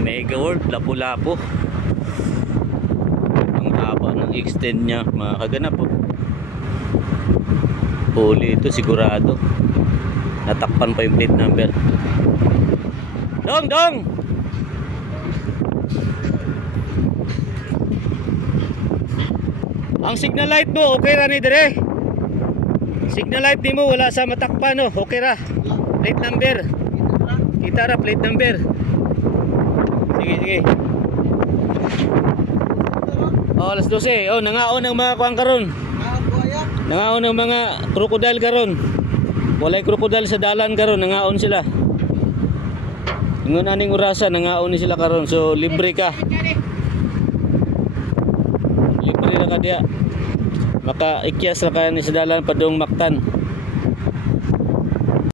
Mega World, Lapu-Lapu. Ang haba ng extend niya, mga kaganap po. Huli ito sigurado. Natakpan pa yung plate number. Dong, dong! Ang signal light mo, okay ra ni dire. Signal light ni mo, wala sa matakpan, no? Okay ra. Plate number. Kita ra, plate number. Sige, sige. Oh, alas 12. Oh, nangaon ang mga kuang karon. Nangaon ang mga krokodil karon. Walay krokodil sa dalan karon, nangaon sila. Ingon aning orasa nangaon ni sila karon. So libre ka. Libre na ka diya. Maka ikyas ra ka ni sa dalan padung maktan.